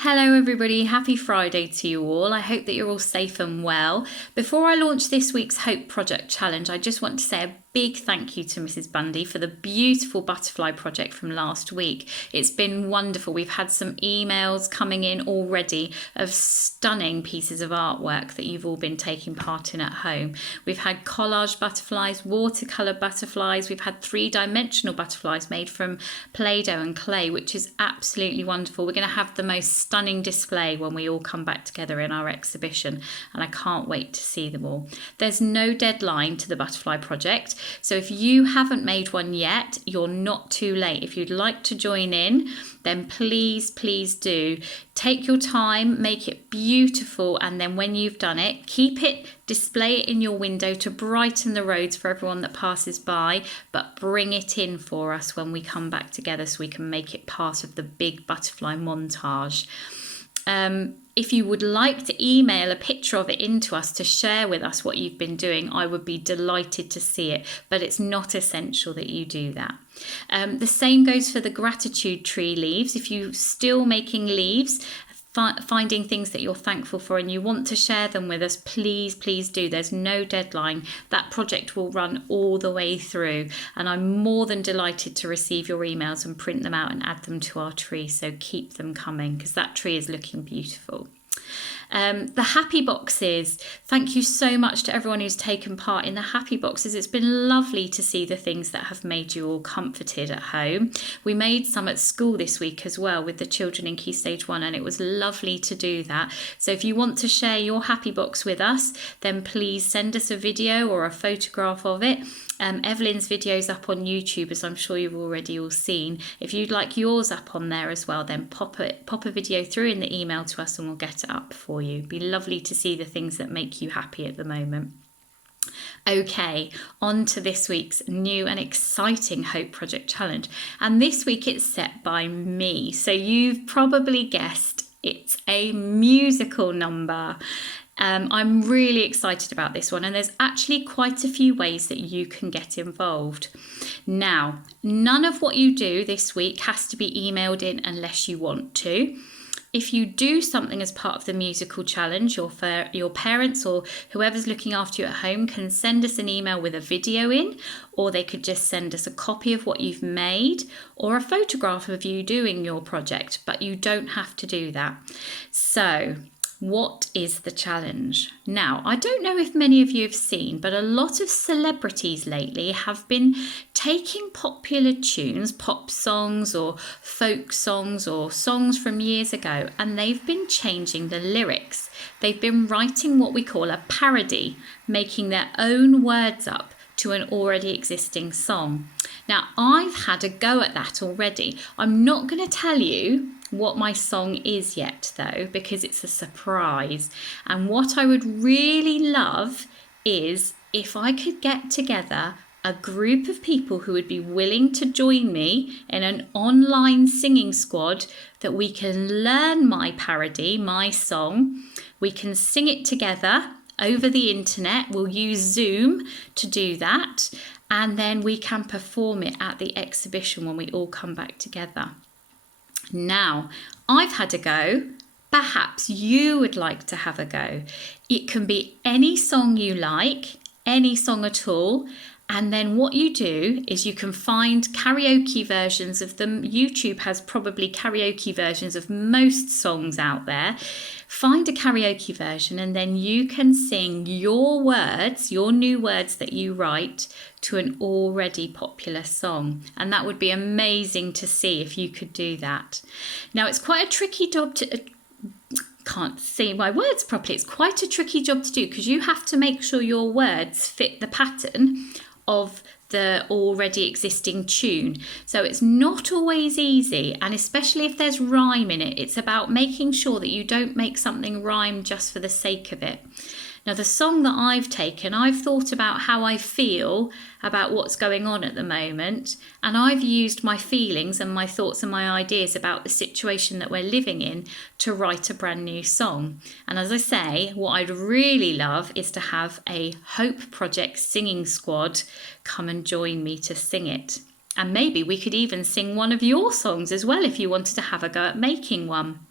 Hello everybody, happy Friday to you all. I hope that you're all safe and well. Before I launch this week's Hope Project Challenge, I just want to say a big thank you to Mrs. Bundy for the beautiful butterfly project from last week. It's been wonderful. We've had some emails coming in already of stunning pieces of artwork that you've all been taking part in at home. We've had collage butterflies, watercolour butterflies, we've had three-dimensional butterflies made from Play-Doh and clay, which is absolutely wonderful. We're going to have the most stunning display when we all come back together in our exhibition, and I can't wait to see them all. There's no deadline to the butterfly project, so if you haven't made one yet, you're not too late. If you'd like to join in, then please do. Take your time, make it beautiful, and then when you've done it, keep it, display it in your window to brighten the roads for everyone that passes by, but bring it in for us when we come back together so we can make it part of the big butterfly montage. If you would like to email a picture of it into us to share with us what you've been doing, I would be delighted to see it, but it's not essential that you do that. The same goes for the gratitude tree leaves. If you're still making leaves, finding things that you're thankful for and you want to share them with us, please do. There's no deadline. That project will run all the way through, and I'm more than delighted to receive your emails and print them out and add them to our tree, so keep them coming because that tree is looking beautiful. The happy boxes, thank you so much to everyone who's taken part in the happy boxes. It's been lovely to see the things that have made you all comforted at home. We made some at school this week as well with the children in Key Stage 1, and it was lovely to do that. So if you want to share your happy box with us, then please send us a video or a photograph of it. Evelyn's video's up on YouTube, as I'm sure you've already all seen. If you'd like yours up on there as well, then pop a video through in the email to us and we'll get it up for you. It'd be lovely to see the things that make you happy at the moment. Okay, on to this week's new and exciting Hope Project Challenge. And this week it's set by me. So you've probably guessed it's a musical number. I'm really excited about this one, and there's actually quite a few ways that you can get involved. Now, none of what you do this week has to be emailed in unless you want to. If you do something as part of the musical challenge, your parents or whoever's looking after you at home can send us an email with a video in, or they could just send us a copy of what you've made or a photograph of you doing your project, but you don't have to do that. So, what is the challenge? Now, I don't know if many of you have seen, but a lot of celebrities lately have been taking popular tunes, pop songs or folk songs or songs from years ago, and they've been changing the lyrics. They've been writing what we call a parody, making their own words up to an already existing song. Now, I've had a go at that already. I'm not going to tell you what my song is yet though, because it's a surprise. And what I would really love is if I could get together a group of people who would be willing to join me in an online singing squad, that we can learn my parody, my song. We can sing it together over the internet. We'll use Zoom to do that, and then we can perform it at the exhibition when we all come back together. Now, I've had a go. Perhaps you would like to have a go. It can be any song you like, any song at all. And then what you do is you can find karaoke versions of them. YouTube has probably karaoke versions of most songs out there. Find a karaoke version and then you can sing your words, your new words that you write to an already popular song. And that would be amazing to see if you could do that. Now, it's quite a tricky job to... can't say my words properly. It's quite a tricky job to do because you have to make sure your words fit the pattern of the already existing tune. So it's not always easy, and especially if there's rhyme in it, it's about making sure that you don't make something rhyme just for the sake of it. Now, the song that I've taken, I've thought about how I feel about what's going on at the moment, and I've used my feelings and my thoughts and my ideas about the situation that we're living in to write a brand new song. And as I say, what I'd really love is to have a Hope Project singing squad come and join me to sing it. And maybe we could even sing one of your songs as well if you wanted to have a go at making one.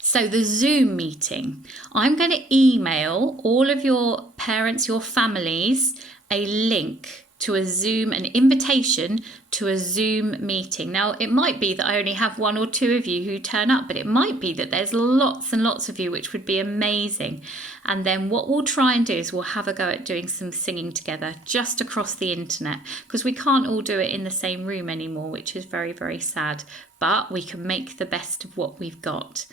So the Zoom meeting, I'm going to email all of your parents, your families, a link to a Zoom, an invitation to a Zoom meeting. Now, it might be that I only have 1 or 2 of you who turn up, but it might be that there's lots and lots of you, which would be amazing. And then what we'll try and do is we'll have a go at doing some singing together just across the internet, because we can't all do it in the same room anymore, which is very, very sad. But we can make the best of what we've got.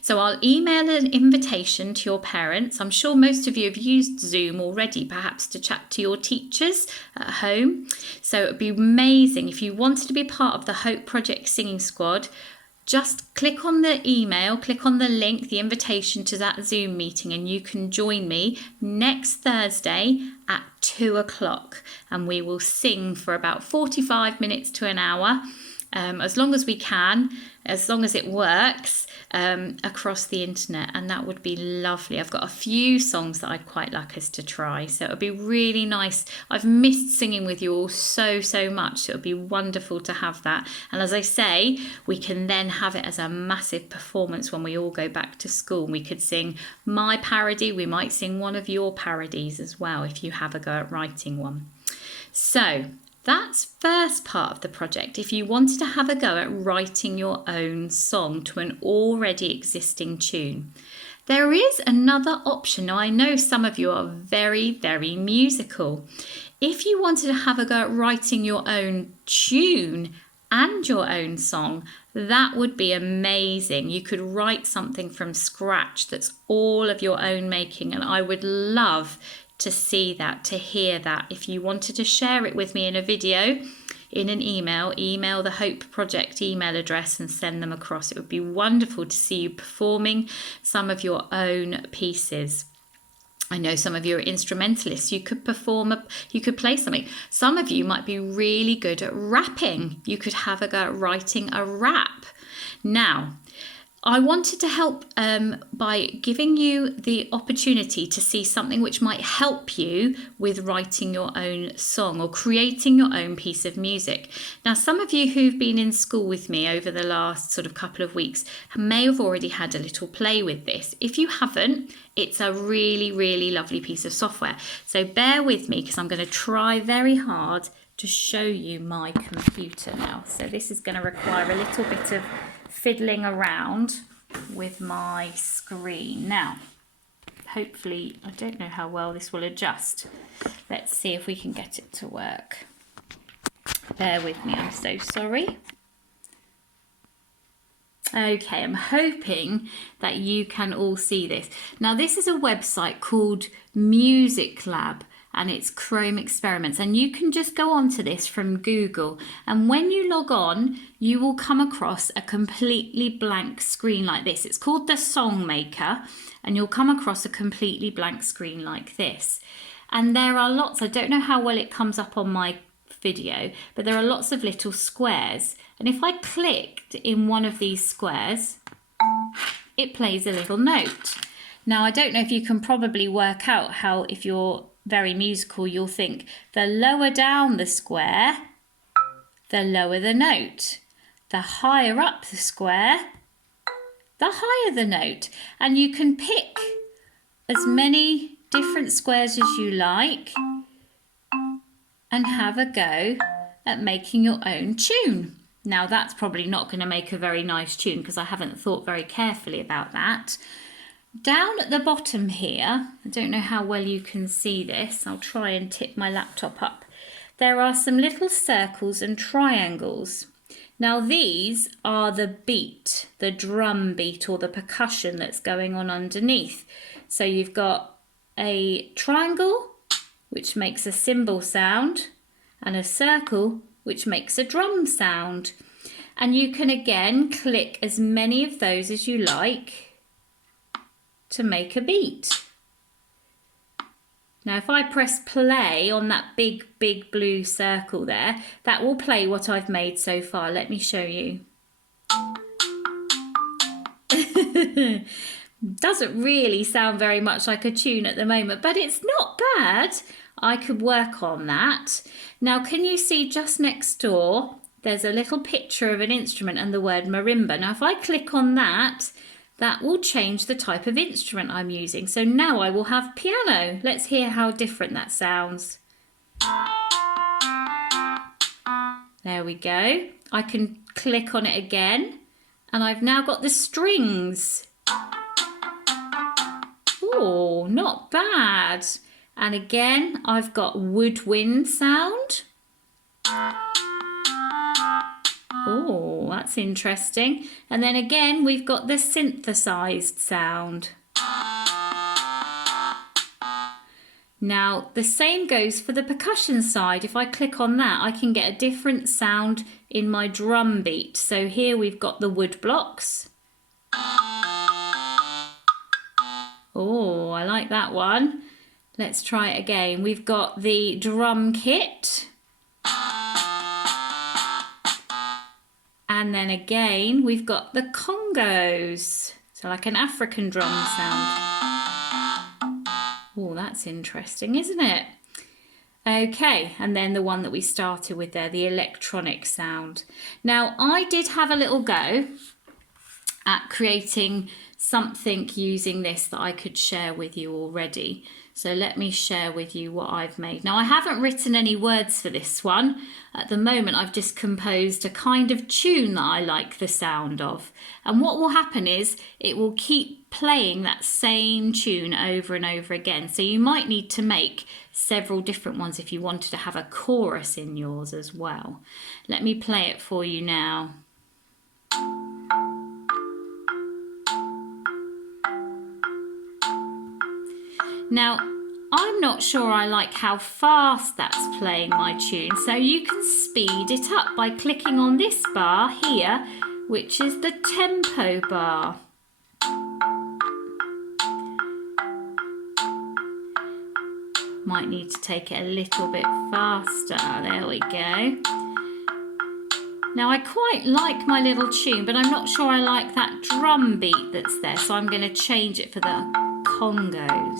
So I'll email an invitation to your parents. I'm sure most of you have used Zoom already, perhaps to chat to your teachers at home. So it would be amazing if you wanted to be part of the Hope Project Singing Squad. Just click on the email, click on the link, the invitation to that Zoom meeting, and you can join me next Thursday at 2 o'clock. And we will sing for about 45 minutes to an hour. As long as we can, as long as it works, across the internet, and that would be lovely. I've got a few songs that I'd quite like us to try, so it would be really nice. I've missed singing with you all so much, so it would be wonderful to have that. And as I say, we can then have it as a massive performance when we all go back to school. We could sing my parody, we might sing one of your parodies as well if you have a go at writing one. So that's first part of the project. If you wanted to have a go at writing your own song to an already existing tune, there is another option. Now, I know some of you are very, very musical. If you wanted to have a go at writing your own tune and your own song, that would be amazing. You could write something from scratch that's all of your own making, and I would love to see that, to hear that. If you wanted to share it with me in a video, in an email the Hope Project email address and send them across. It would be wonderful to see you performing some of your own pieces. I know some of you are instrumentalists. You could you could play something. Some of you might be really good at rapping. You could have a go at writing a rap. Now, I wanted to help by giving you the opportunity to see something which might help you with writing your own song or creating your own piece of music. Now, some of you who've been in school with me over the last sort of couple of weeks may have already had a little play with this. If you haven't, it's a really, really lovely piece of software. So bear with me because I'm going to try very hard to show you my computer now. So this is going to require a little bit of fiddling around with my screen. Now, hopefully, I don't know how well this will adjust. Let's see if we can get it to work. Bear with me, I'm so sorry. Okay, I'm hoping that you can all see this. Now, this is a website called Music Lab, and it's Chrome Experiments, and you can just go onto this from Google, and when you log on you will come across a completely blank screen like this. It's called the Song Maker, and you'll come across a completely blank screen like this, and there are lots, I don't know how well it comes up on my video, but there are lots of little squares, and if I clicked in one of these squares it plays a little note. Now, I don't know if you can probably work out how, if you're very musical, you'll think the lower down the square, the lower the note. The higher up the square, the higher the note. And you can pick as many different squares as you like and have a go at making your own tune. Now, that's probably not going to make a very nice tune because I haven't thought very carefully about that. Down at the bottom here, I don't know how well you can see this, I'll try and tip my laptop up. There are some little circles and triangles. Now, these are the beat, the drum beat or the percussion that's going on underneath. So you've got a triangle, which makes a cymbal sound, and a circle, which makes a drum sound. And you can again click as many of those as you like to make a beat. Now, if I press play on that big blue circle there, that will play what I've made so far. Let me show you. Doesn't really sound very much like a tune at the moment, but it's not bad. I could work on that. Now, can you see just next door, there's a little picture of an instrument and the word marimba. Now, if I click on that, that will change the type of instrument I'm using. So now I will have piano. Let's hear how different that sounds. There we go. I can click on it again and I've now got the strings. Oh, not bad. And again, I've got woodwind sound. Oh, that's interesting. And then again, we've got the synthesized sound. Now, the same goes for the percussion side. If I click on that, I can get a different sound in my drum beat. So here we've got the wood blocks. Oh, I like that one. Let's try it again. We've got the drum kit. And then again, we've got the congos. So like an African drum sound. Oh, that's interesting, isn't it? Okay, and then the one that we started with there, the electronic sound. Now, I did have a little go at creating something using this that I could share with you already. So let me share with you what I've made. Now, I haven't written any words for this one. At the moment, I've just composed a kind of tune that I like the sound of. And what will happen is it will keep playing that same tune over and over again. So you might need to make several different ones if you wanted to have a chorus in yours as well. Let me play it for you now. Now, I'm not sure I like how fast that's playing my tune, so you can speed it up by clicking on this bar here, which is the tempo bar. Might need to take it a little bit faster. There we go. Now, I quite like my little tune, but I'm not sure I like that drum beat that's there, so I'm going to change it for the congos.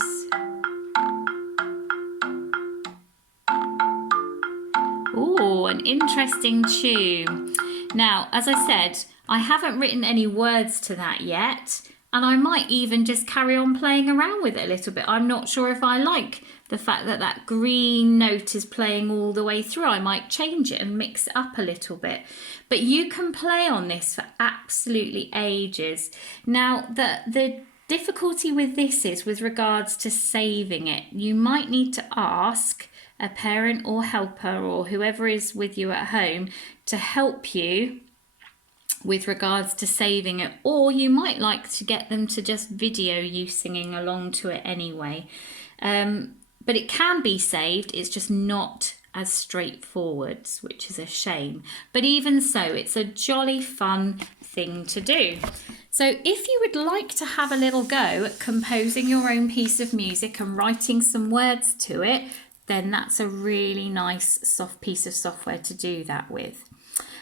Oh, an interesting tune. Now, as I said, I haven't written any words to that yet, and I might even just carry on playing around with it a little bit. I'm not sure if I like the fact that that green note is playing all the way through. I might change it and mix it up a little bit. But you can play on this for absolutely ages. Now, the difficulty with this is with regards to saving it. You might need to ask a parent or helper or whoever is with you at home to help you with regards to saving it, or you might like to get them to just video you singing along to it anyway. But it can be saved, it's just not as straightforward, which is a shame. But even so, it's a jolly fun thing to do. So if you would like to have a little go at composing your own piece of music and writing some words to it, then that's a really nice soft piece of software to do that with.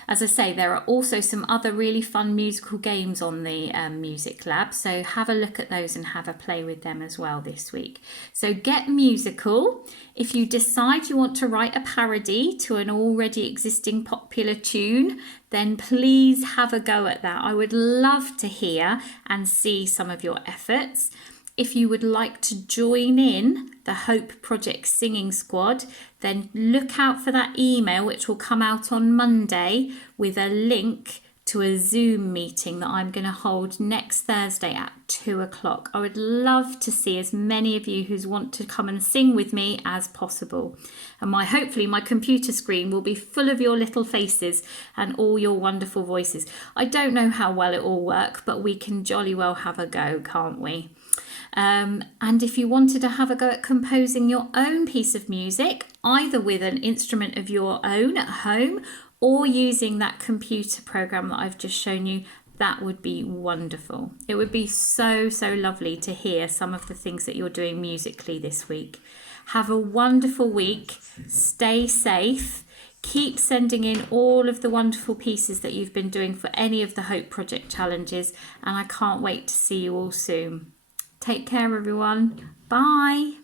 As I say, there are also some other really fun musical games on the Music Lab, so have a look at those and have a play with them as well this week. So get musical. If you decide you want to write a parody to an already existing popular tune, then please have a go at that. I would love to hear and see some of your efforts. If you would like to join in the Hope Project Singing Squad, then look out for that email which will come out on Monday with a link to a Zoom meeting that I'm going to hold next Thursday at 2 o'clock. I would love to see as many of you who want to come and sing with me as possible. And hopefully my computer screen will be full of your little faces and all your wonderful voices. I don't know how well it will work, but we can jolly well have a go, can't we? And if you wanted to have a go at composing your own piece of music, either with an instrument of your own at home or using that computer program that I've just shown you, that would be wonderful. It would be so lovely to hear some of the things that you're doing musically this week. Have a wonderful week. Stay safe. Keep sending in all of the wonderful pieces that you've been doing for any of the Hope Project challenges, and I can't wait to see you all soon. Take care, everyone. Bye.